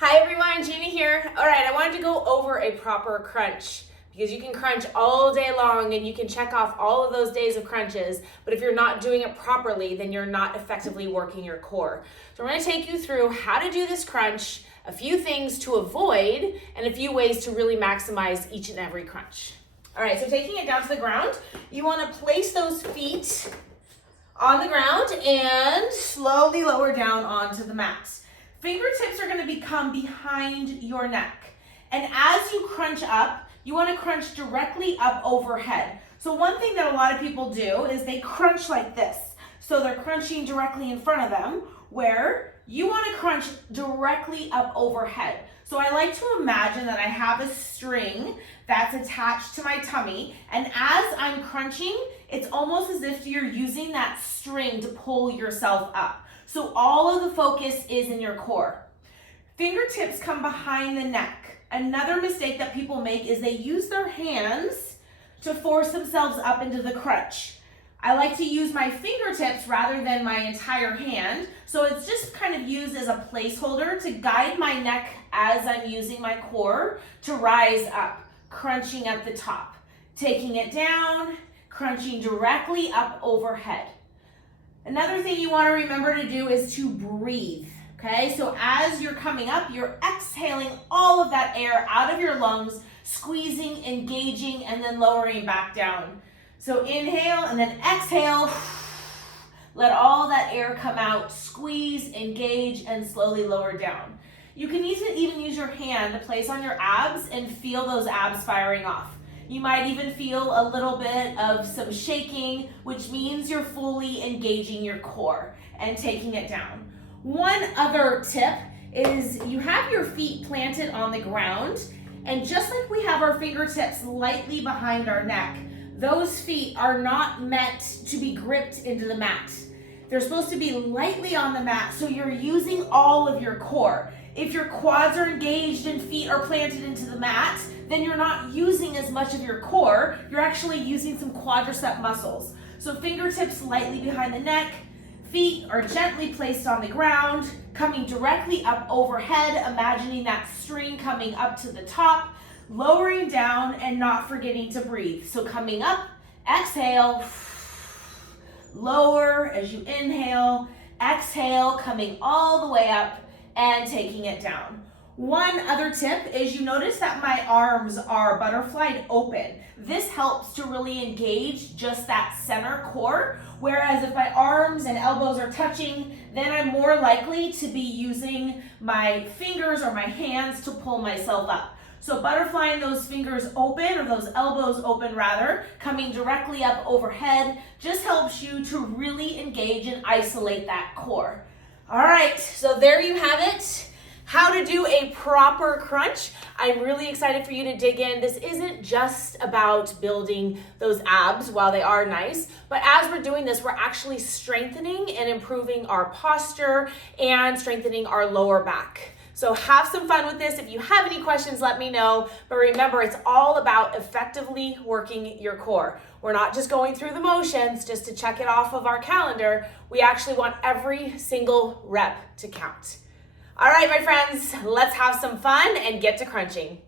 Hi everyone, Gina here. All right, I wanted to go over a proper crunch because you can crunch all day long and you can check off all of those days of crunches, but if you're not doing it properly, then you're not effectively working your core. So I'm going to take you through how to do this crunch, a few things to avoid, and a few ways to really maximize each and every crunch. All right, so taking it down to the ground, you want to place those feet on the ground and slowly lower down onto the mat. Fingertips are going to become behind your neck. And as you crunch up, you want to crunch directly up overhead. So one thing that a lot of people do is they crunch like this. So they're crunching directly in front of them, where you want to crunch directly up overhead. So I like to imagine that I have a string that's attached to my tummy, and as I'm crunching, it's almost as if you're using that string to pull yourself up. So all of the focus is in your core. Fingertips come behind the neck. Another mistake that people make is they use their hands to force themselves up into the crunch. I like to use my fingertips rather than my entire hand, so it's just kind of used as a placeholder to guide my neck as I'm using my core to rise up, crunching at the top, taking it down, crunching directly up overhead. Another thing you want to remember to do is to breathe, okay? So as you're coming up, you're exhaling all of that air out of your lungs, squeezing, engaging, and then lowering back down. So inhale and then exhale. Let all that air come out, squeeze, engage, and slowly lower down. You can even use your hand to place on your abs and feel those abs firing off. You might even feel a little bit of some shaking, which means you're fully engaging your core and taking it down. One other tip is you have your feet planted on the ground, and just like we have our fingertips lightly behind our neck, those feet are not meant to be gripped into the mat. They're supposed to be lightly on the mat, so you're using all of your core. If your quads are engaged and feet are planted into the mat, then you're not using as much of your core. You're actually using some quadricep muscles. So fingertips lightly behind the neck, feet are gently placed on the ground, coming directly up overhead, imagining that string coming up to the top, lowering down and not forgetting to breathe. So coming up, exhale, lower as you inhale, exhale, coming all the way up and taking it down. One other tip is you notice that my arms are butterflied open. This helps to really engage just that center core, whereas if my arms and elbows are touching, then I'm more likely to be using my fingers or my hands to pull myself up. So butterflying those fingers open, or those elbows open rather, coming directly up overhead, just helps you to really engage and isolate that core. All right, so there you have it. How to do a proper crunch. I'm really excited for you to dig in. This isn't just about building those abs, while they are nice, but as we're doing this, we're actually strengthening and improving our posture and strengthening our lower back. So have some fun with this. If you have any questions, let me know. But remember, it's all about effectively working your core. We're not just going through the motions just to check it off of our calendar. We actually want every single rep to count. All right, my friends, let's have some fun and get to crunching.